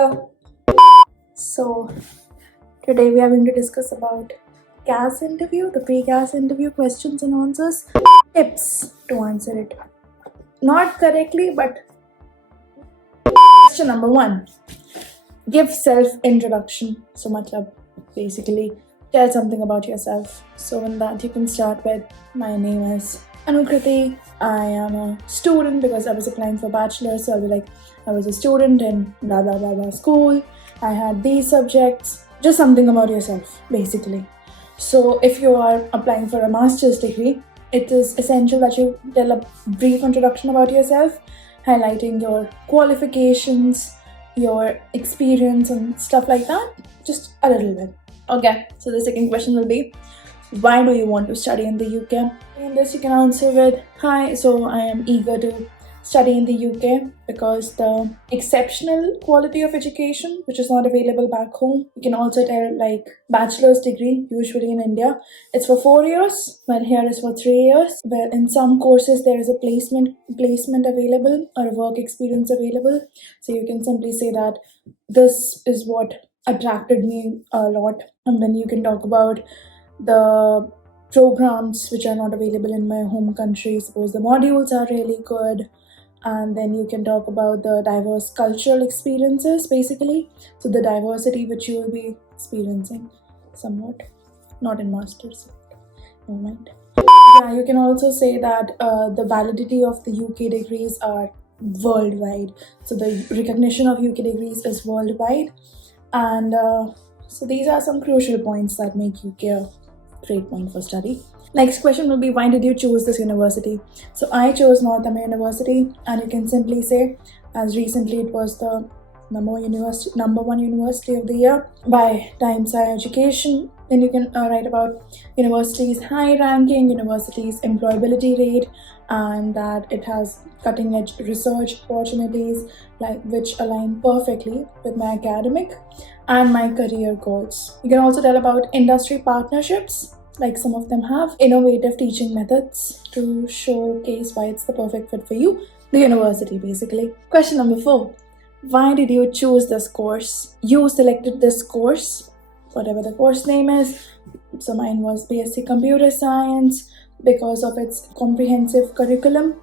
Hello. So today we are going to discuss about CAS interview, the pre-CAS interview questions and answers, tips to answer it. Not correctly, but question number 1. Give self-introduction. So matlab, basically tell something about yourself. So in that you can start with, my name is Anukriti. I am a student because I was applying for bachelor's, so I'll be like, I was a student in blah blah blah blah school. I had these subjects. Just something about yourself, basically. So if you are applying for a master's degree, it is essential that you tell a brief introduction about yourself, highlighting your qualifications, your experience and stuff like that. Just a little bit. Okay, so the second question will be, why do you want to study in the UK? In this you can answer with, hi, so I am eager to study in the UK because the exceptional quality of education which is not available back home. You can also tell like bachelor's degree, usually in India, it's for 4 years, while here is for 3 years, where in some courses there is a placement available or a work experience available. So you can simply say that this is what attracted me a lot. And then you can talk about the programs which are not available in my home country. Suppose the modules are really good, and then you can talk about the diverse cultural experiences, basically. So the diversity which you will be experiencing somewhat, not in masters, never mind. Yeah, you can also say that the validity of the UK degrees are worldwide. So the recognition of UK degrees is worldwide, and so these are some crucial points that make UK a great point for study. Next question will be, why did you choose this university? So I chose Northumbria University, and you can simply say, as recently it was the number one university of the year by Times Higher Education. Then you can write about university's high ranking, university's employability rate, and that it has cutting edge research opportunities which align perfectly with my academic and my career goals. You can also tell about industry partnerships, like some of them have innovative teaching methods to showcase why it's the perfect fit for you, the university basically. Question number 4. Why did you choose this course? You selected this course, whatever the course name is. So mine was BSc Computer Science because of its comprehensive curriculum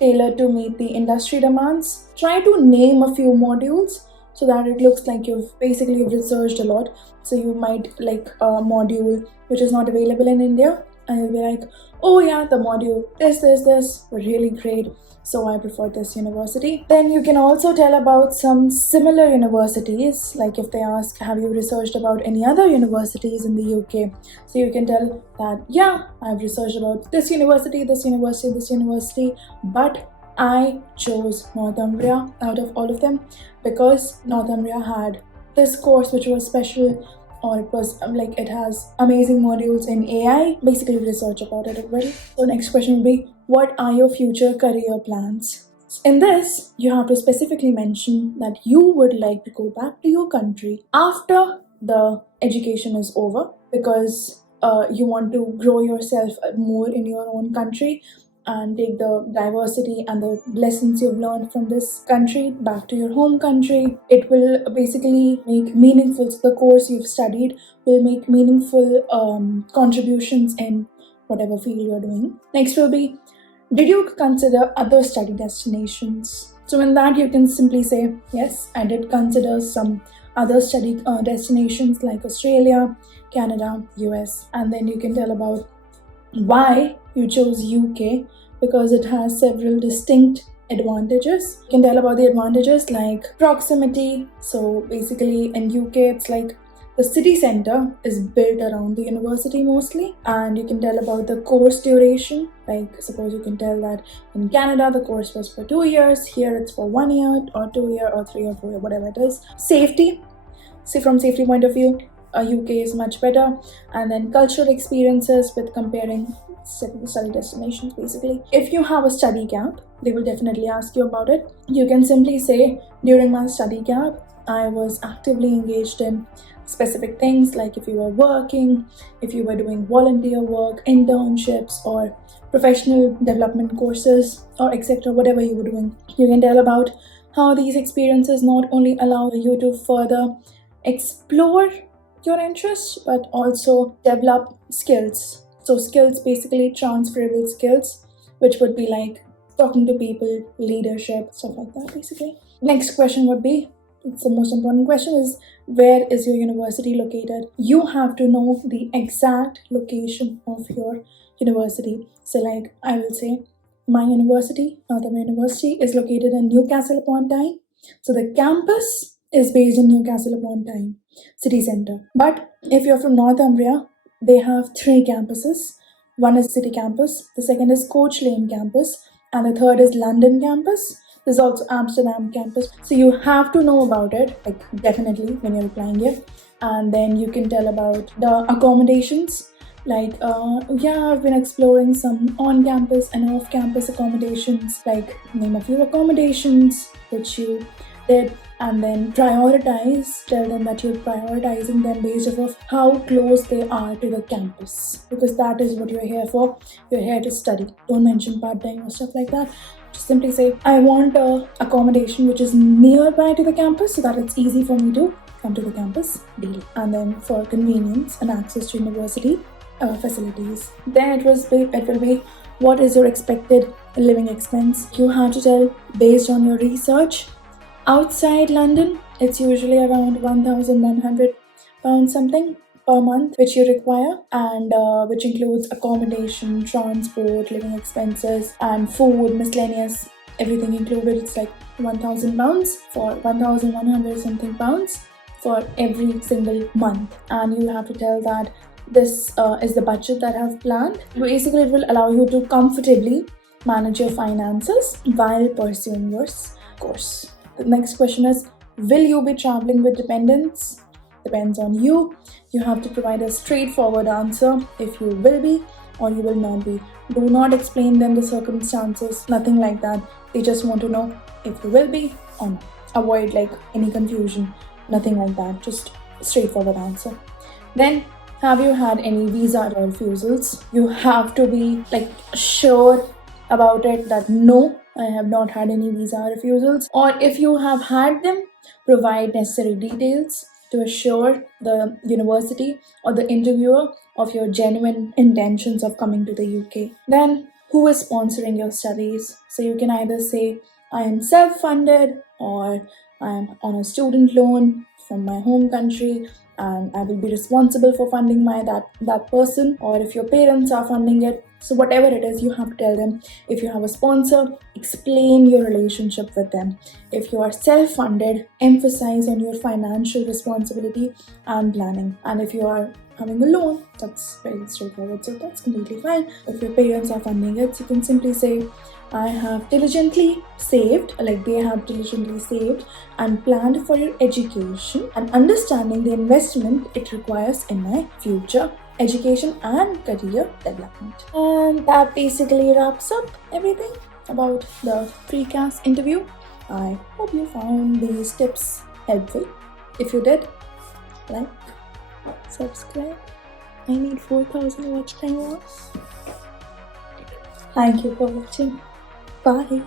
tailored to meet the industry demands. Try to name a few modules so that it looks like you've researched a lot. So you might like a module which is not available in India, and you'll be like, oh yeah, the module this were really great, so I prefer this university. Then you can also tell about some similar universities, like if they ask, have you researched about any other universities in the UK? So you can tell that, yeah, I've researched about this university, but I chose Northumbria out of all of them because Northumbria had this course which was special, or it was it has amazing modules in AI, basically research about it already. So next question will be, what are your future career plans? In this, you have to specifically mention that you would like to go back to your country after the education is over because you want to grow yourself more in your own country and take the diversity and the lessons you've learned from this country back to your home country. It will basically make meaningful, the course you've studied will make meaningful contributions in whatever field you're doing. Next will be, did you consider other study destinations? So in that you can simply say, yes, I did consider some other study destinations like Australia, Canada, US. And then you can tell about why you chose UK because it has several distinct advantages. You can tell about the advantages like proximity. So basically in UK it's like the city center is built around the university mostly, and you can tell about the course duration. Like suppose you can tell that in Canada the course was for 2 years, here it's for 1 year or 2 year or 3 or 4 year, whatever it is. Safety. See, from safety point of view, UK is much better. And then cultural experiences with comparing study destinations basically. If you have a study gap, they will definitely ask you about it. You can simply say, during my study gap, I was actively engaged in specific things, like if you were working, if you were doing volunteer work, internships, or professional development courses, or etc., whatever you were doing. You can tell about how these experiences not only allow you to further explore your interests but also develop skills. So skills, basically transferable skills, which would be like talking to people, leadership, stuff like that basically. Next question would be, it's the most important question, is where is your university located? You have to know the exact location of your university. So like I will say my university, Northumbria University, is located in Newcastle upon Tyne. So the campus is based in Newcastle upon Tyne city center. But if you're from Northumbria, they have 3 campuses. One is city campus, the second is Coach Lane campus, and the third is London campus. There's also Amsterdam campus. So you have to know about it, like definitely when you're applying it. And then you can tell about the accommodations. Like, yeah, I've been exploring some on-campus and off-campus accommodations, like name a few accommodations which you did, and then prioritize. Tell them that you're prioritizing them based off of how close they are to the campus, because that is what you're here for. You're here to study. Don't mention part-time or stuff like that. Just simply say, I want a accommodation which is nearby to the campus so that it's easy for me to come to the campus daily. And then for convenience and access to university facilities. Then it will be what is your expected living expense. You have to tell based on your research. Outside London, it's usually around £1,100 something per month which you require, and which includes accommodation, transport, living expenses, and food, miscellaneous, everything included. It's like £1,000 for 1,100 something pounds for every single month, and you have to tell that this is the budget that I've planned. Basically, it will allow you to comfortably manage your finances while pursuing your course. The next question is, will you be traveling with dependents? Depends on you. You have to provide a straightforward answer if you will be or you will not be. Do not explain them the circumstances, nothing like that. They just want to know if you will be or not. Avoid like any confusion, nothing like that. Just a straightforward answer. Then, have you had any visa refusals? You have to be like sure about it that no, I have not had any visa refusals. Or if you have had them, provide necessary details to assure the university or the interviewer of your genuine intentions of coming to the UK. Then, who is sponsoring your studies? So you can either say, I am self-funded, or I am on a student loan from my home country, and I will be responsible for funding that person, or if your parents are funding it. So whatever it is, you have to tell them. If you have a sponsor, explain your relationship with them. If you are self-funded, emphasize on your financial responsibility and planning. And if you are having a loan, that's very straightforward, so that's completely fine. If your parents are funding it, you can simply say, I have diligently saved, like they have diligently saved and planned for your education and understanding the investment it requires in my future education and career development. And that basically wraps up everything about the CAS interview. I hope you found these tips helpful. If you did, like, subscribe. I need 4,000 watch time hours. Thank you for watching. Bye.